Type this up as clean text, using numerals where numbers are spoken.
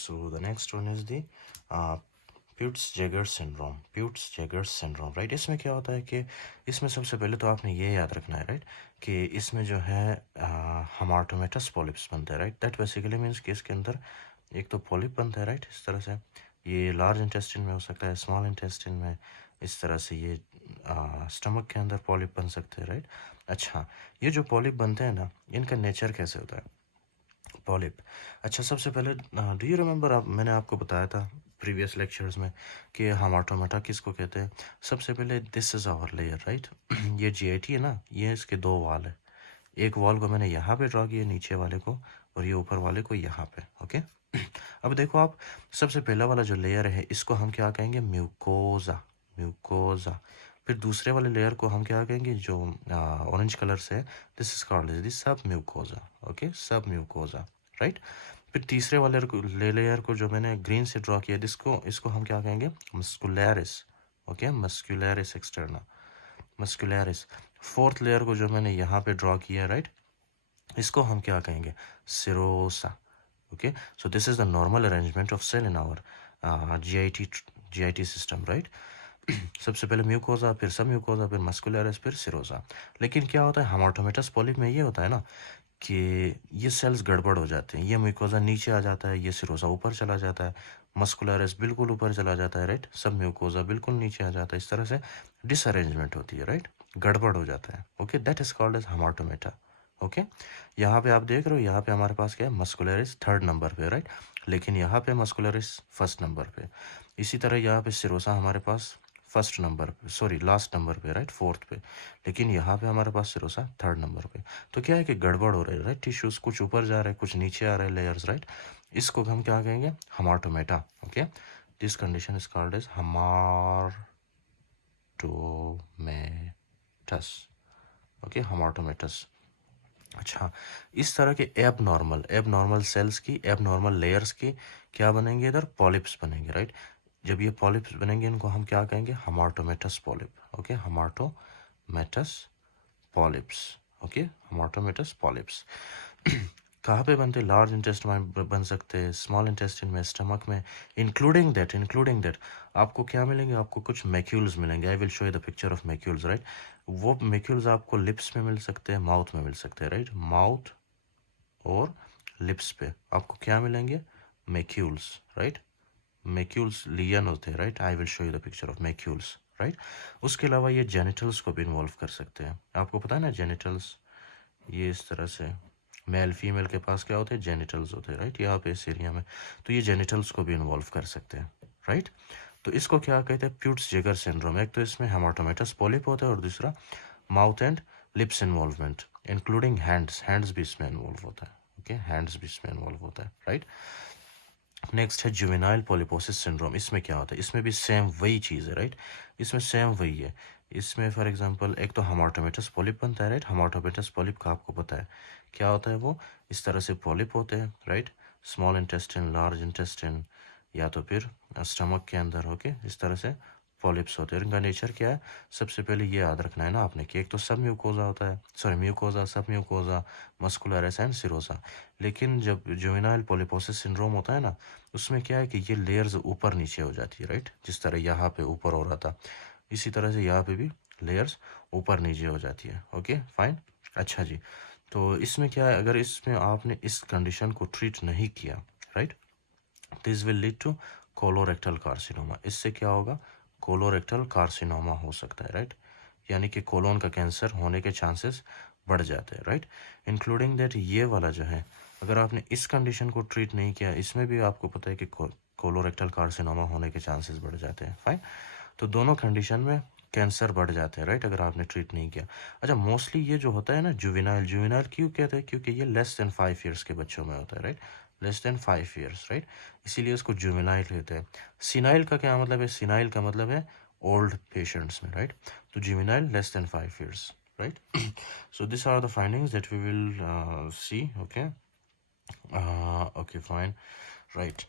So the next one is the uh, Peutz-Jeghers syndrome. Peutz-Jeghers syndrome, right? इसमें क्या होता है कि इसमें सबसे पहले तो आपने ये याद रखना है, राइट, कि इसमें जो है हमार्टोमेटस पॉलिप्स बनते हैं, राइट. दैट बेसिकली मीन्स कि इसके अंदर एक तो पॉलिप बनता है, राइट, इस तरह से. ये लार्ज इंटेस्टिन में हो सकता है, स्मॉल इंटेस्टिन में, इस तरह से ये स्टमक के अंदर पॉलिप बन सकते हैं, राइट. अच्छा, ये जो पॉलिप बनते हैं ना, इनका नेचर कैसे होता है पॉलिप? अच्छा, सबसे पहले डू यू रिमेंबर, आप मैंने आपको बताया था प्रीवियस लेक्चर्स में कि हामाटोमेटा किसको कहते हैं. सबसे पहले this is our layer, right. ये जीआईटी है ना, ये इसके दो वाल है. एक वॉल को मैंने यहाँ पे ड्रॉ किया, नीचे वाले को, और ये ऊपर वाले को यहाँ पे. ओके. अब देखो आप, सबसे पहला वाला जो लेयर है इसको हम क्या कहेंगे? म्यूकोजा. म्यूकोजा. फिर दूसरे वाले लेयर को हम क्या कहेंगे, जो ऑरेंज कलर से है, this is called as the sub mucosa. Okay, sub mucosa, right. फिर तीसरे वाले लेयर को जो मैंने ग्रीन से ड्रॉ किया, इसको हम क्या कहेंगे? Muscularis. Okay, muscularis externa, muscularis. Fourth layer को जो मैंने यहाँ पे ड्रॉ किया, राइट, इसको हम क्या कहेंगे? Serosa. Okay, so this is the normal arrangement of cell in our GIT system, right. सबसे पहले म्यूकोजा, फिर सब म्यूकोजा, फिर मस्कुलैरिस, फिर सिरोसा. लेकिन क्या होता है हामाटोमेटस पॉलिप में, ये होता है ना कि ये सेल्स गड़बड़ हो जाते हैं. ये म्यूकोजा नीचे आ जाता है, ये सिरोसा ऊपर चला जाता है, मस्कुलैरिस बिल्कुल ऊपर चला जाता है, राइट. सब म्यूकोजा बिल्कुल नीचे आ जाता है. इस तरह से डिसअरेंजमेंट होती है, राइट, गड़बड़ हो जाता है. Okay, that is called as hamartomata. Okay, यहाँ पे आप देख रहे हो, यहाँ पे हमारे पास क्या है? मस्कुलैरिस थर्ड नंबर पे, राइट. लेकिन यहाँ पे मस्कुलैरिस फर्स्ट नंबर पे. इसी तरह यहाँ पे सिरोसा हमारे पास फर्स्ट नंबर पे, सॉरी लास्ट नंबर पे, राइट, फोर्थ पे. लेकिन यहाँ पे हमारे पास सिरोसा थर्ड नंबर पे. तो क्या है कि गड़बड़ हो रही है, राइट. टिश्यूज कुछ ऊपर जा रहे हैं, कुछ नीचे आ रहे हैं लेयर्स, राइट. इसको हम क्या कहेंगे? Hamartomata. Okay, this condition is called as hamartomatous. Okay, hamartomatous. अच्छा, इस तरह के एब नॉर्मल सेल्स की, एब नॉर्मल लेयर्स की क्या बनेंगे? इधर पॉलिप्स बनेंगे, राइट. जब ये पॉलिप्स बनेंगे, इनको हम क्या कहेंगे? Hamartomatous polyp. Okay, hamartomatous polyps. Okay, hamartomatous polyps. कहाँ पे बनते? लार्ज इंटेस्टाइन में बन सकते हैं, स्मॉल इंटेस्टाइन में, स्टमक में. इंक्लूडिंग दैट आपको क्या मिलेंगे? आपको कुछ मैक्यूल्स मिलेंगे. I will show you the picture of macules, right. वो मैक्यूल्स आपको लिप्स में मिल सकते हैं, माउथ में मिल सकते हैं, राइट. माउथ और लिप्स पे आपको क्या मिलेंगे? Macules, right. मैक्यूल्स लियन होते हैं, right. I will show you the picture of macules, right. उसके अलावा ये जेनिटल्स को भी इन्वॉल्व कर सकते हैं. आपको पता है ना जेनिटल्स, ये इस तरह से मेल फीमेल के पास क्या होते हैं? जेनिटल्स होते हैं, राइट, यहाँ पे इस एरिया में. तो ये जेनिटल्स को भी इन्वॉल्व कर सकते हैं, राइट. तो इसको क्या कहते हैं? प्यूट्स-जेगर सिंड्रोम. एक तो इसमें हेमाटोमेटस पॉलिप होता है, और दूसरा mouth and lips involvement, including hands भी इसमें इन्वॉल्व होता है. ओके, हैंड्स भी इसमें इन्वॉल्व होता है, राइट. नेक्स्ट है जुवेनाइल पॉलिपोसिस सिंड्रोम. इसमें क्या होता है? इसमें भी सेम वही चीज़ है, राइट. इसमें सेम वही है. इसमें फॉर एग्जांपल एक तो हमाटोमेटस पॉलिप बनता है, राइट. हमाटोमेटस पॉलिप का आपको पता है क्या होता है? वो इस तरह से पॉलिप होते हैं, right. Small intestine, large intestine, या तो फिर स्टमक के अंदर. ओके, इस तरह से पॉलिप्स होते हैं. इनका नेचर क्या है? सबसे पहले ये याद रखना है ना आपने कि एक तो सब म्यूकोजा होता है, सॉरी म्यूकोजा, सब म्यूकोजा, मस्कुलैरिस एंड सिरोसा. लेकिन जब जुवेनाइल पॉलिपोसिस सिंड्रोम होता है ना, उसमें क्या है कि ये लेयर्स ऊपर नीचे हो जाती है, राइट. जिस तरह यहाँ पे ऊपर हो रहा था, इसी तरह से यहाँ पे भी लेयर्स ऊपर नीचे हो जाती है. Okay, fine. अच्छा जी, तो इसमें क्या है, अगर इसमें आपने इस कंडीशन को ट्रीट नहीं किया, right, this will lead to colorectal carcinoma. इससे क्या होगा? कोलोरेक्टल कार्सिनोमा हो सकता है, राइट. यानी कि कोलोन का कैंसर होने के चांसेस बढ़ जाते हैं, राइट. इंक्लूडिंग दैट ये वाला जो है, अगर आपने इस कंडीशन को ट्रीट नहीं किया, इसमें भी आपको पता है कि कोलोरेक्टल कार्सिनोमा होने के चांसेस बढ़ जाते हैं, फाइन. तो दोनों कंडीशन में कैंसर बढ़ जाते हैं, राइट, अगर आपने ट्रीट नहीं किया. अच्छा, मोस्टली ये जो होता है ना जुवेनाइल, जुवेनाइल क्यों कहते हैं? क्योंकि ये लेस देन 5 ईयर्स के बच्चों में होता है, right. Less than 5 years, right. इसीलिए इसको जुवेनाइल कहते हैं. सिनाइल का क्या मतलब है? सिनाइल का मतलब है ओल्ड पेशेंट्स में, राइट. तो juvenile less than 5 years, right. So these are the findings that we will see. Okay, okay, fine, right.